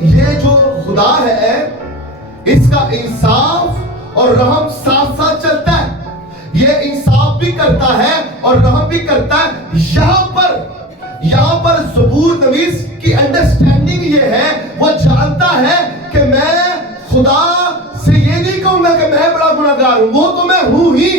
یہ جو خدا ہے اس کا انصاف اور رحم ساتھ ساتھ چلتا ہے. یہ انصاف بھی کرتا ہے اور رحم بھی کرتا ہے. یہاں پر زبور نویس کی انڈرسٹینڈنگ یہ ہے, وہ جانتا ہے کہ میں خدا سے یہ نہیں کہوں گا کہ میں بڑا گناہگار ہوں, وہ تو میں ہوں ہی,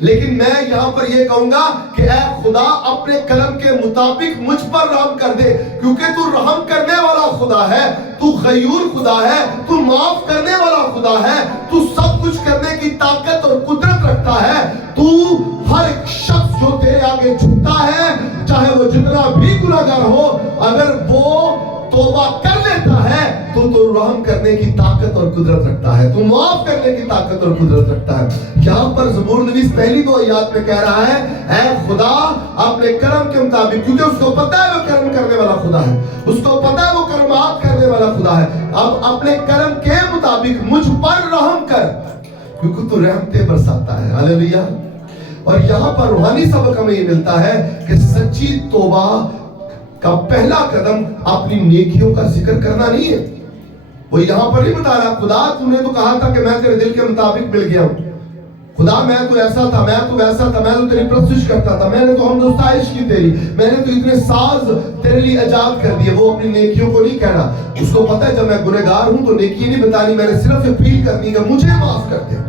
لیکن میں یہاں پر یہ کہوں گا کہ اے خدا اپنے کلام کے مطابق مجھ پر رحم کر دے, کیونکہ تو رحم کرنے والا خدا ہے, تو غیور خدا ہے, تو معاف کرنے والا خدا ہے, تو سب کچھ کرنے کی طاقت اور قدرت رکھتا ہے. تو ہر ایک شخص جو تیرے آگے جھکتا ہے, چاہے وہ جتنا بھی گناہگار ہو, اگر وہ توبہ کر لیتا ہے تو رحم کرنے کی طاقت اور قدرت رکھتا ہے, تو معاف کرنے کی طاقت اور قدرت رکھتا ہے. یہاں پر زبور نویس پہلی 2 آیات میں کہہ رہا ہے, اے خدا اپنے کرم کے مطابق, کیونکہ اس کو پتا ہے وہ کرم کرنے والا خدا ہے, اس کو پتا ہے وہ کرمات کرنے والا خدا ہے, اب اپنے کرم کے مطابق مجھ پر رحم کر, کیونکہ تو رحمتیں برساتا ہے. ہاللیلویا. اور یہاں پر روحانی سبق ہمیں یہ ملتا ہے کہ سچی توبہ کا پہلا قدم اپنی نیکیوں کا ذکر کرنا نہیں ہے. وہ یہاں پر نہیں بتا رہا خدا تو نے تو کہا تھا کہ میں تیرے دل کے مطابق مل گیا ہوں, خدا میں تو ایسا تھا, میں تو ویسا تھا, میں تو تیری پرستش کرتا تھا, میں نے تو حمد و ستائش کی تیری, میں نے تو اتنے ساز تیرے لیے ایجاد کر دیے. وہ اپنی نیکیوں کو نہیں کہہ رہا, اس کو پتا ہے جب میں گنہگار ہوں تو نیکی نہیں بتانی, میں نے صرف اپیل کرنی کہ مجھے معاف کر دے,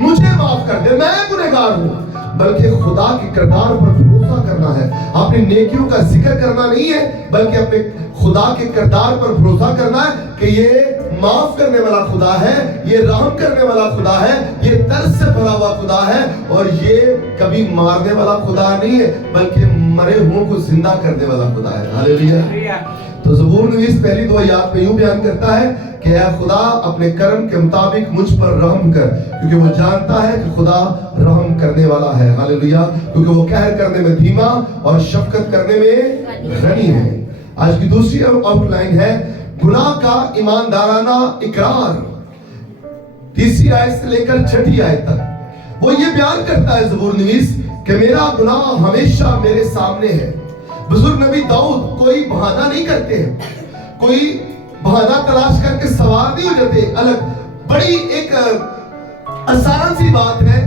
مجھے معاف کر دے, میں گنہگار ہوں. بلکہ خدا کے کردار پر بھروسہ کرنا ہے, اپنی نیکیوں کا ذکر کرنا نہیں ہے, بلکہ اپنے خدا کے کردار پر بھروسہ کرنا ہے کہ یہ معاف کرنے والا خدا ہے, یہ رحم کرنے والا خدا ہے, یہ ترس سے بھرا ہوا خدا ہے, اور یہ کبھی مارنے والا خدا نہیں ہے بلکہ مرے ہوں کو زندہ کرنے والا خدا ہے. ہاللیلویا. تو زبور نویس پہلی 2 آیات میں یوں بیان کرتا ہے کہ اے خدا اپنے کرم کے مطابق مجھ پر رحم کر, کیونکہ وہ جانتا ہے کہ خدا رحم کرنے والا ہے. ہاللیلویا. کیونکہ وہ قہر کرنے میں دھیما اور شفقت کرنے میں غنی ہے. آج کی دوسری آؤٹ لائن ہے گناہ کا ایماندارانہ اقرار. 3 آیت سے لے کر 6 آیت تک وہ یہ بیان کرتا ہے زبور نویس کہ میرا گناہ ہمیشہ میرے سامنے ہے. بزرگ نبی داؤد کوئی بہانہ نہیں کرتے ہیں, کوئی بہانہ تلاش کر کے سوار نہیں ہو جاتے. الگ بڑی ایک آسان سی بات ہے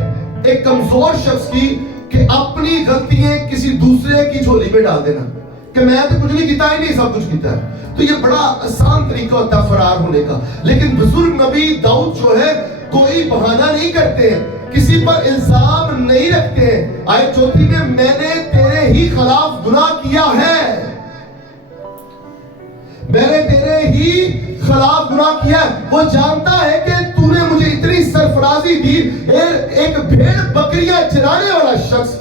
ایک کمزور شخص کی کہ اپنی غلطیاں کسی دوسرے کی جھولی میں ڈال دینا کہ میں تو کچھ نہیں کیتا ہی نہیں, سب کچھ کیتا ہے. تو یہ بڑا آسان طریقہ ہوتا ہے فرار ہونے کا. لیکن بزرگ نبی داؤد جو ہے کوئی بہانہ نہیں کرتے ہیں, کسی پر الزام نہیں رکھتے ہیں. آیت 4 میں میں نے تیرے ہی خلاف گناہ کیا ہے, میں نے تیرے ہی خلاف گناہ کیا ہے. وہ جانتا ہے کہ تو نے مجھے اتنی سرفرازی دی, ایک بھیڑ بکریاں چرانے والا شخص,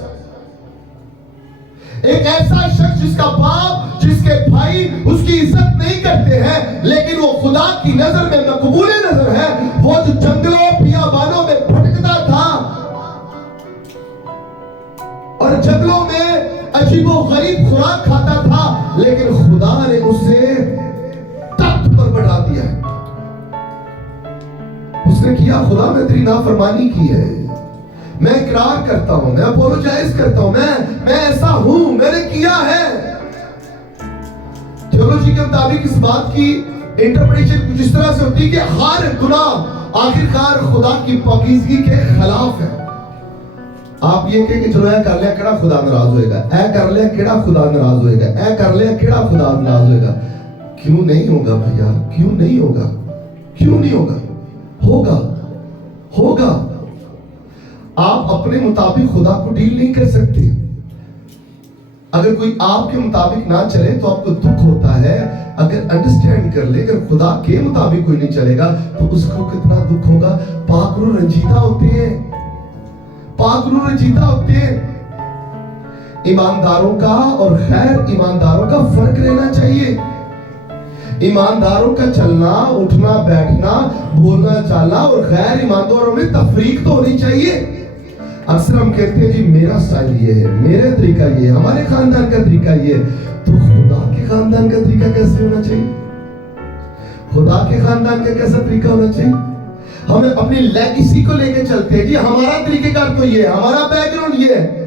ایک ایسا شخص جس کا باپ جس کے بھائی اس کی عزت نہیں کرتے ہیں, لیکن وہ خدا کی نظر میں مقبول نظر ہے. وہ جو جنگلوں بیابانوں میں بھٹکتا تھا اور جنگلوں میں عجیب و غریب خوراک کھاتا تھا, لیکن خدا نے اسے تخت پر بٹھا دیا. اس نے کیا خدا میں تیری نافرمانی کی ہے, میں اقرار کرتا ہوں, میں اپولوجائز کرتا ہوں, میں ایسا ہوں, میں نے کیا ہے. تھیولوجی کے مطابق اس بات کی انٹرپریٹیشن کچھ اس طرح سے ہوتی ہے کہ ہر گناہ آخرکار خدا کی پاکیزگی کے خلاف ہے. آپ یہ کہیں کہ چلو اے کر لیا کیڑا خدا ناراض ہوئے گا, اے کر لیا کیڑا خدا ناراض ہوئے گا, اے کر لیا کیڑا خدا ناراض ہوئے گا. کیوں نہیں ہوگا بھیا, کیوں نہیں ہوگا, کیوں نہیں ہوگا, ہوگا, ہوگا. آپ اپنے مطابق خدا کو ڈیل نہیں کر سکتے. اگر کوئی آپ کے مطابق نہ چلے تو آپ کو دکھ ہوتا ہے. اگر انڈرسٹینڈ کر لے اگر خدا کے مطابق کوئی نہیں چلے گا تو اس کو کتنا دکھ ہوگا. پاک روح رنجیدہ ہوتے ہیں, پاک روح رنجیدہ ہوتے ہیں. ایمانداروں کا اور غیر ایمانداروں کا فرق رہنا چاہیے. ایمانداروں کا چلنا, اٹھنا, بیٹھنا, بولنا, چالنا اور غیر ایمانداروں میں تفریق تو ہونی چاہیے. اکثر ہم کہتے ہیں جی میرا سٹائل یہ ہے, میرا طریقہ یہ ہے, ہمارے خاندان کا طریقہ یہ ہے. تو خدا کے خاندان کا طریقہ کیسے ہونا چاہیے؟ خدا کے خاندان کا کیسا طریقہ ہونا چاہیے؟ ہمیں اپنی لیگیسی کو لے کے چلتے ہیں جی ہمارا طریقہ کار تو یہ ہے, ہمارا بیک گراؤنڈ یہ ہے.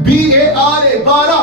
BARA,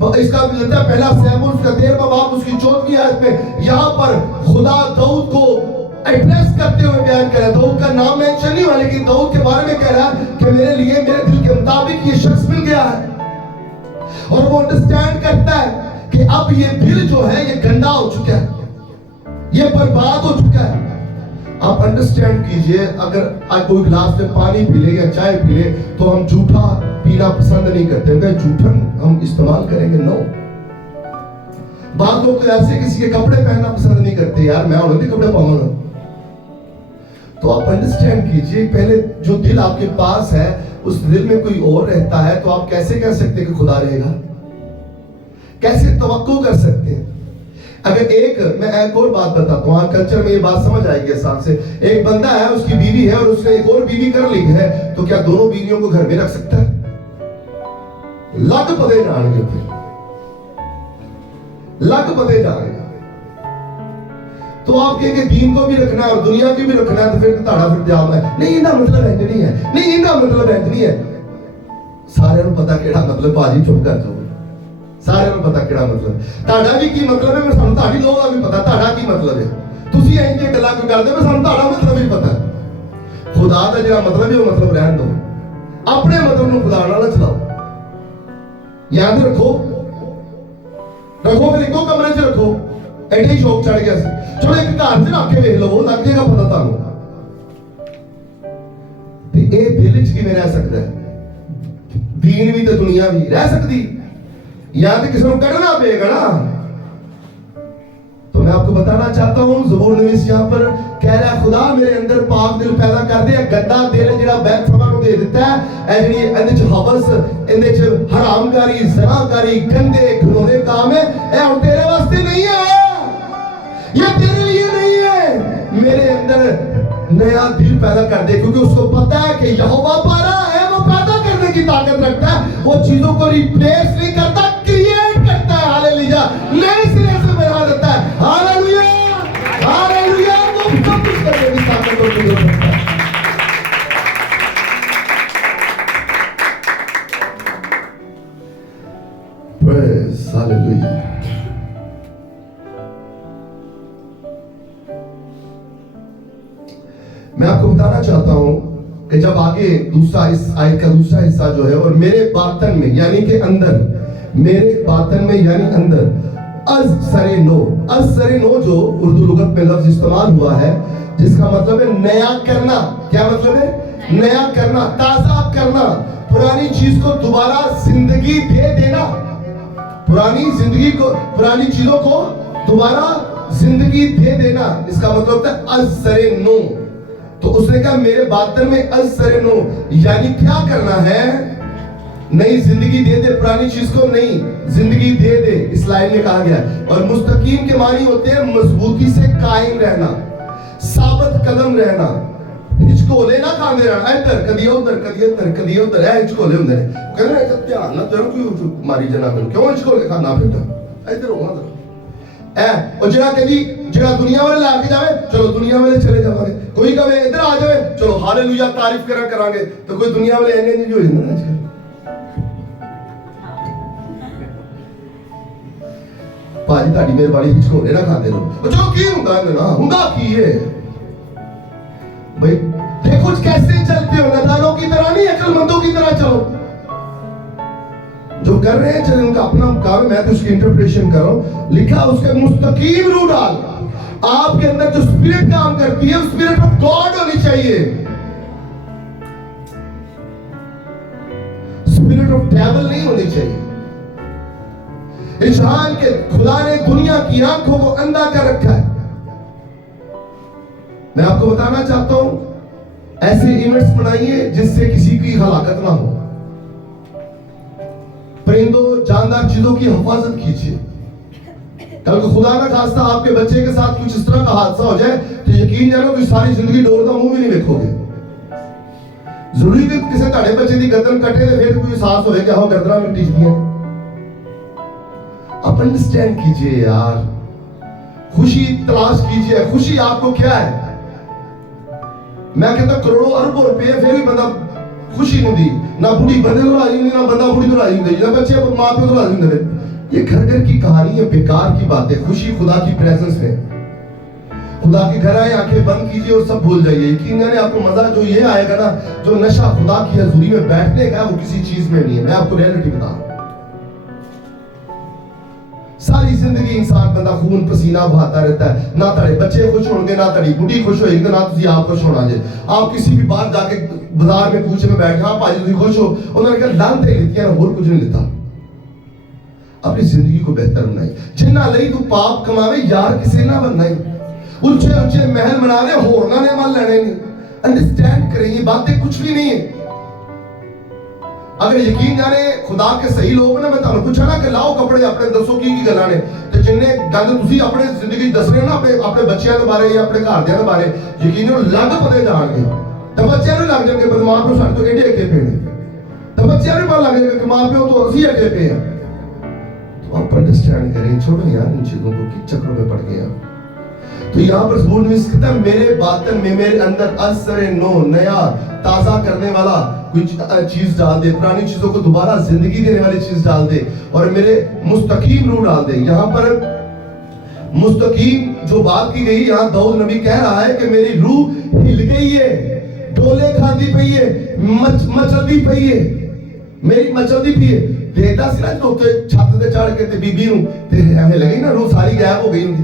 اس کا لگتا ہے پہلا سیموئیل اس کا 13واں باب اس کی 14ویں آیت میں یہاں پر خدا داؤد کو ایڈریس کرتے ہوئے بیان کر رہا ہے. داؤد کا نام مینشن نہیں ہوا لیکن داؤد کے بارے میں کہہ رہا ہے کہ میرے لیے میرے دل کے مطابق یہ شخص مل گیا ہے. اور وہ انڈرسٹینڈ کرتا ہے کہ اب یہ دل جو ہے یہ گندا ہو چکا ہے, یہ برباد ہو چکا ہے. آپ انڈرسٹینڈ کیجئے, اگر کوئی گلاس میں پانی پی لے یا چائے پی لے تو ہم جھوٹا پینا پسند نہیں کرتے, کہ جھوٹا ہم استعمال کریں گے, نو. بعض لوگ ایسے کسی کے کپڑے پہننا پسند نہیں کرتے, یار میں انہوں نے کپڑے پاؤں گا. تو آپ انڈرسٹینڈ کیجئے, پہلے جو دل آپ کے پاس ہے اس دل میں کوئی اور رہتا ہے, تو آپ کیسے کہہ سکتے کہ خدا رہے گا؟ کیسے توقع کر سکتے ہیں؟ اگر میں ایک اور بات بتاتا ہوں, کلچر میں یہ بات سمجھ آئے گی آسان سے. ایک بندہ ہے, اس کی بیوی ہے اور اس نے ایک اور بیوی کر لی ہے, تو کیا دونوں بیویوں کو گھر میں رکھ سکتا ہے؟ لگ پتے جان گے, پھر لگ پتے جان گے. تو آپ کہیں کہ دین کو بھی رکھنا ہے اور دنیا کی بھی رکھنا ہے, تو پھر تاڑا پھر جام ہے. نہیں یہ مطلب ہے نہیں ہے, نہیں یہ مطلب ہے نہیں ہے. سارے کو پتا کیڑا مطلب, باجی چپ کر جاؤ, سارے کو پتا کیڑا مطلب. تاڑا بھی کی مطلب ہے, میں سانو تاڑی لوگوں کا بھی پتا تاڑا کی مطلب ہے. تسی این دی گلاں کیوں کردے, میں سانو تاڑا مطلب بھی پتا. خدا دا جڑا مطلب ہے وہ مطلب رہن دو, اپنے مطلب نو خدا نال چلاؤ. یاد رکھو پھر ایکو کمرے چ رکھو, ایڈے ہی شوق چڑھ گیا سی, چلو ایک گھر چ رکھ کے ویکھ لو, لگ جائے گا پتا تانوں. تے اے دل وچ کیویں رہ سکدا ہے؟ دین بھی تے دنیا بھی رہ سکتی, یا تو کسی کو کڑنا پے گا نا. تو میں آپ کو بتانا چاہتا ہوں, زبور نویس یہاں پر کہہ رہا ہے خدا میرے اندر پاک دل پیدا کر دے. گندا دل جڑا بیت سبا کو دے دیتا ہے, اے جڑی اندے چ حوث, اندے چ حرام کاری, زنا کاری, گندے گھنونے کام ہے, اے ہن تیرے واسطے نہیں ہے, یہ تیرے لیے نہیں ہے. میرے اندر نیا دل پیدا کر دے, کیونکہ اس کو پتا ہے کہ یہوہ پارا ہے, وہ پیدا کرنے کی طاقت رکھتا ہے. وہ چیزوں کو ریپلیس نہیں کرتا, کریٹ کرتا ہے. ہاللیلویہ, نئے سرے سے بنا دیتا ہے. ہاللیلویہ, ہاللیلویہ, وہ سب کچھ کرنے کی طاقت کو قدرت رکھتا ہے. پریز ہاللیلویہ. میں آپ کو بتانا چاہتا ہوں کہ جب آگے دوسرا اس آیت کا دوسرا حصہ جو ہے, اور میرے باطن میں یعنی کہ اندر, میرے باطن میں یعنی اندر, از سر نو جو اردو لغت میں لفظ استعمال ہوا ہے جس کا مطلب ہے نیا کرنا. کیا مطلب ہے؟ نیا کرنا, تازہ کرنا, پرانی چیز کو دوبارہ زندگی دے دینا, پرانی چیزوں کو دوبارہ زندگی دے دینا. اس کا مطلب ہوتا ہے از سر نو. تو اس نے کہا میرے باطن میں از سر نو, یعنی کیا کرنا ہے؟ نئی زندگی دے دے, پرانی چیز کو نئی زندگی دے دے. اس لائن میں کہا گیا ہے. اور مستقیم کے معنی ہوتے ہیں مضبوطی سے قائم رہنا, ثابت قدم رہنا, ہچکولے نہ کھاندے رہنا. ادھر کدی ادھر, کدی ادھر, کدی ادھر, اے ہچکولے ہوندے نے. کہندے نے دھیان نہ تیرا کوئی ماری جناب کیوں ہچکولے کھانا پھردا, ادھر ہو ادھر اے. اور جڑا دنیا والے لا کے جاوے, چلو دنیا والے چلے جاواں. کوئی کہے ادھر آ جاوے, چلو ہاللیلویہ تعریف کران گے. تو کوئی دنیا والے اینے نہیں جو ہندے نا. پاجی تاڑی مہربانی ہچکولے نہ کھاندے لو. چلو کی ہوندا ہے نا, ہوندا کی ہے بھائی؟ دیکھو کیسے چلتے ہو, نادانوں کی طرح نہیں, عقل مندوں کی طرح چلو. جو کر رہے ہیں چلے ان کا اپنا کام ہے, میں تو اس کی انٹرپریشن کر رہا ہوں. لکھا اس کے مستقیم روح ڈال. آپ کے اندر جو اسپرٹ کام کرتی ہے اسپرٹ آف گاڈ ہونی چاہیے, اسپرٹ آف ڈیول نہیں ہونی چاہیے. انسان کے خدا نے دنیا کی آنکھوں کو اندھا کر رکھا ہے. میں آپ کو بتانا چاہتا ہوں ایسے ایونٹس بنائیے جس سے کسی کی ہلاکت نہ ہو. پرندوں جاندار چیزوں کی حفاظت کیجیے. کل کو خدا نہ خواستہ آپ کے بچے کے ساتھ کچھ اس طرح کا حادثہ ہو جائے تو یقین جانو کہ ساری زندگی ڈور کا منہ بھی نہیں دیکھو گے. ضروری کہ کسی تاڑے بچے دی گردن کٹے تو پھر کوئی احساس ہوئے کہ ہاں گردنہ میں ٹیچ دیا. آپ انڈرسٹینڈ کیجئے یار, خوشی تلاش کیجئے. خوشی آپ کو کیا ہے؟ میں کہتا کروڑوں اربوں روپے پھر بھی بندہ خوشی نہیں دی, نہ بڑھی بندے تو راضی نہیں, نہ بندہ بڑھی تو راضی نہیں, نہ بچے ماں پیو تو راضی نہیں. یہ گھر گھر کی کہانی ہے, بیکار کی بات ہے. خوشی خدا کی پریزنس میں. خدا کے گھر آئے, آنکھیں بند کیجئے اور سب بھول جائیے. یقین جانے آپ کو مزہ جو یہ آئے گا نا, جو نشہ خدا کی حضوری میں بیٹھنے کا, وہ کسی چیز میں نہیں ہے. میں آپ کو ریئلٹی بتا رہا ہوں. ساری زندگی انسان بندہ خون پسینہ بہاتا رہتا ہے, نہ تڑے بچے خوش ہوں گے, نہ تڑی بڑھی خوش ہوئے گی, نہ تسی آپ خوش ہونا جائے. آپ کسی بھی بار جا کے بازار میں پوچھے میں بیٹھ ہاں بھائی تسی خوش ہو, انہوں نے کہا لانتے لیتی ہیں, اور کچھ نہیں لیتا. اپنی زندگی کو بہتر بنائی. جنہ لئی تو پاپ کماوے, یار کسے نہ بنائی. اونچے اونچے محل بنا رہے, ہورنا نے مال لینے نہیں. انڈرسٹینڈ کریں, یہ باتیں کچھ بھی نہیں ہیں. اگر یقین جانے خدا کے صحیح لوگ نے, میں تمہیں پوچھا نا کہ لاؤ کپڑے اپنے دسو کی گلاں نے, تے جن نے گل تسی اپنے زندگی دس رہے ہو نا, اپنے بچیاں دے بارے یا اپنے گھردیاں دے بارے, یقین جانے لگ پتے جان گے. تے بچیاں نوں لگ جان گے ماں پیو ساڈے تو ایڈے اگے پے نے, تے بچیاں نوں پتہ لگ جائے گا کہ ماں پیو تو اسی اگے پے ہیں. تو آپ انڈرسٹینڈ کریں, چھوڑو یار ان چیزوں کو, کس چکروں میں پڑ گئے آپ. تو یہاں پر زبور نویس کہتا ہے میرے باطن میں, میرے اندر اثر نو, نیا تازہ کرنے والا کچھ چیز ڈال دے, پرانی چیزوں کو دوبارہ زندگی دینے والی چیز ڈال دے, اور میرے مستقیم روح ڈال دے. یہاں پر مستقیم جو بات کی گئی, یہاں داؤد نبی کہہ رہا ہے کہ میری روح ہل گئی ہے, ڈولے کھاندی پئی ہے, مچلدی پئی ہے, میری مچلدی پئی ہے. دیکھتا سی نا جو چھت تے چڑھ کے تے بی بی نوں تے ہمیں لگی نا روح ساری غائب ہو گئی ہوندی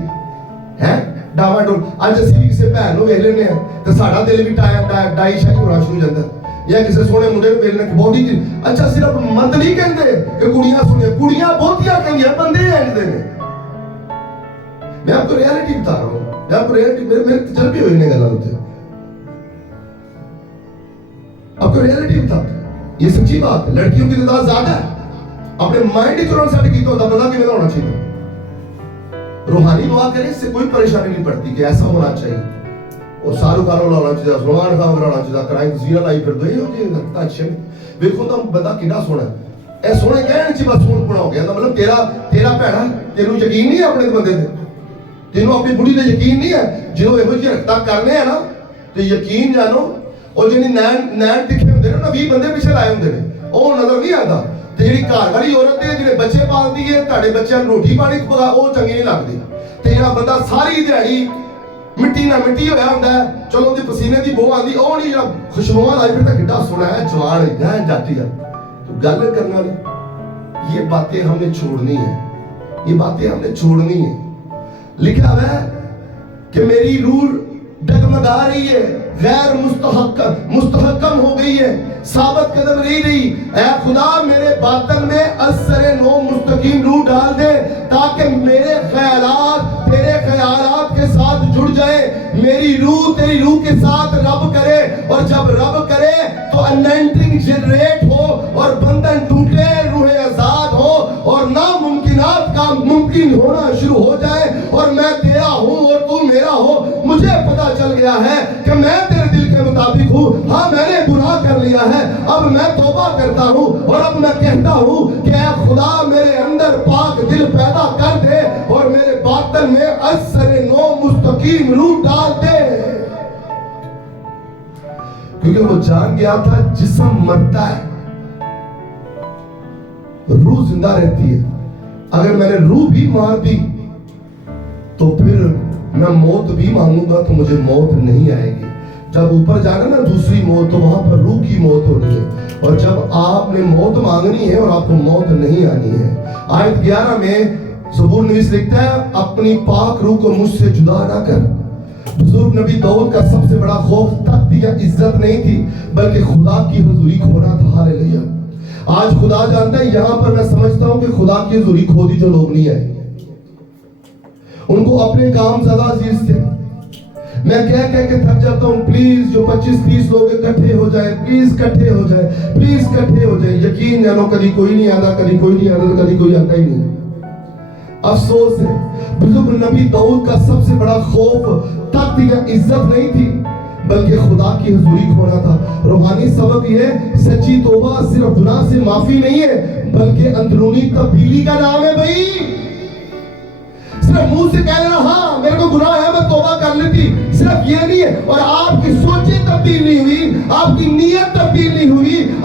ہے ڈاوا ڈول. اج اسی بھی کسی بہن نوں ویکھ لینے ہیں تے ساڈا دل بھی ڈائی شائی ہونا شروع ہو جاندا ہے, یا کسی سونے منڈے نوں ویکھ لینے کہ باڈی کی. اچھا صرف مرد نہیں کہندے کہ کڑیاں سنیا, کڑیاں بہتیاں کہندیاں, بندے انج دے نے. میں آپ کو ریئلٹی بتا رہا ہوں, میں آپ کو ریئلٹی, میرے تجربے ہوئے نے گلاں تے, آپ کو ریئلٹی بتا, یہ سچی بات ہے. لڑکیوں کی تعداد زیادہ ہے, اپنے مائنڈ ہی ترنت سیٹ کیتا ہوتا, بندہ کیویں ہونا چاہیے. روحانی دعا کریں, اس سے کوئی پریشانی نہیں پڑتی کہ ایسا ہونا چاہیے, اور شاہ رخ خان والا ہونا چاہیے, سلمان خان والا ہونا چاہیے, کرائیں تصویراں لائی پھر دو, یہ ہو جائے لگتا اچھا نہیں. ویکھو تو بندہ کتنا سونا ہے, اے سونے کہنے چ بس سون پڑا ہو گیا. مطلب تیرا بھڑا, تینوں یقین نہیں ہے اپنے بندے تے, تینوں اپنی بڑھی تے یقین نہیں ہے. جدوں ਇਹੋ ਜਿਹੀ ਹਰਕਤਾਂ ਕਰਨੇ ਆ ਨਾ ਤੇ ਯਕੀਨ ਜਾਨੋ, ਉਹ ਜਿਹੜੀ ਨੈਣ ਦਿਖੇ ਹੁੰਦੇ ਨੇ ਨਾ 20 ਬੰਦੇ ਪਿੱਛੇ ਲਾਏ ਹੁੰਦੇ ਨੇ, ਉਹ ਨਜ਼ਰ ਨਹੀਂ ਆਉਂਦਾ. ਤੇ ਜਿਹੜੀ ਘਰ ਵਾਲੀ ਔਰਤ ਹੈ ਜਿਹੜੇ ਬੱਚੇ ਪਾਲਦੀ ਹੈ, ਤੁਹਾਡੇ ਬੱਚਿਆਂ ਨੂੰ ਰੋਟੀ ਪਾਣੀ ਖਵਾ, ਉਹ ਚੰਗੀ ਨਹੀਂ ਲੱਗਦੀ. ਤੇ ਜਿਹੜਾ ਬੰਦਾ ਸਾਰੀ ਦਿਹਾੜੀ ਮਿੱਟੀ ਨਾਲ ਮਿੱਟੀ ਹੋਇਆ ਹੁੰਦਾ ਹੈ, ਚਲੋ ਉਹਦੀ ਪਸੀਨੇ ਦੀ ਬੋ ਆਉਂਦੀ, ਉਹ ਨਹੀਂ ਜਿਹੜਾ ਖੁਸ਼ਬੂਆਂ ਲਾਈ ਫਿਰਦਾ ਕਿੱਡਾ ਸੋਹਣਾ ਹੈ, ਜਵਾਨ ਹੈ, ਜਾਤੀ ਹੈ. تو گل کرنا نہیں, یہ باتیں ہم نے چھوڑنی ہے, یہ باتیں ہم نے چھوڑنی ہے. لکھا ہوا ہے کہ میری روح ڈگمگا رہی ہے, غیر مستحکم ہو گئی ہے, ثابت قدم نہیں رہی. اے خدا میرے باطن میں اثر نو مستقیم روح ڈال دے, تاکہ میرے خیالات تیرے خیالات کے ساتھ جڑ جائے, میری روح تیری روح کے ساتھ رب کرے, اور جب رب کرے تو انینٹنگ جنریٹ ہو, اور بندھن ٹوٹے, روح آزاد ہو, اور ناممکنات کا ممکن ہونا شروع ہو جائے. اور میں تیرا ہوں اور تو میرا ہو. مجھے پتا چل گیا ہے کہ میں تیرے دل کے مطابق ہوں. ہاں میں نے گناہ کر لیا ہے, اب میں توبہ کرتا ہوں, اور اب میں کہتا ہوں کہ اے خدا میرے اندر پاک دل پیدا کر دے, اور میرے باطن میں اثر نو مستقیم روح ڈال دے. کیونکہ وہ جان گیا تھا جسم مرتا ہے, روح زندہ رہتی ہے. اگر میں نے روح بھی مار دی تو پھر میں موت بھی مانگوں گا تو مجھے موت نہیں آئے گی. جب اوپر جانا نا دوسری موت, تو وہاں پر روح کی موت ہونی ہے, اور جب آپ نے موت مانگنی ہے اور آپ کو موت نہیں آنی ہے. آیت 11 میں زبور نویس لکھتا ہے, اپنی پاک روح کو مجھ سے جدا نہ کر. بزرگ نبی داؤد کا سب سے بڑا خوف تخت یا عزت نہیں تھی, بلکہ خدا کی حضوری کھونا تھا. ہاللیلویا. آج خدا جانتا ہے, یہاں پر میں سمجھتا ہوں کہ خدا کی حضوری کھو دی جو لوگ نہیں آئے, ان کو اپنے کام زیادہ عزیز تھے. میں کہہ کے تھک جاتا ہوں, پلیز جو 25-30 لوگ اکٹھے ہو جائیں, پلیز اکٹھے ہو جائیں, پلیز اکٹھے ہو جائیں. یقین جانو کبھی کوئی نہیں آتا, کبھی کوئی نہیں آتا, کبھی کوئی آتا ہی نہیں. افسوس ہے, بزرگ نبی داؤد کا سب سے بڑا خوف تخت یا عزت نہیں تھی, بلکہ خدا کی حضوری کھونا تھا. روحانی سبب یہ سچی توبہ صرف گناہ سے معافی نہیں ہے, بلکہ اندرونی تبدیلی کا نام ہے. بھائی صرف منہ سے کہہ لینا ہاں میرے کو گناہ ہے میں توبہ کر لیتی, صرف یہ نہیں ہے. اور آپ کی سوچیں تبدیل نہیں ہوئی, آپ کی نیت تبدیل نہیں ہوئی,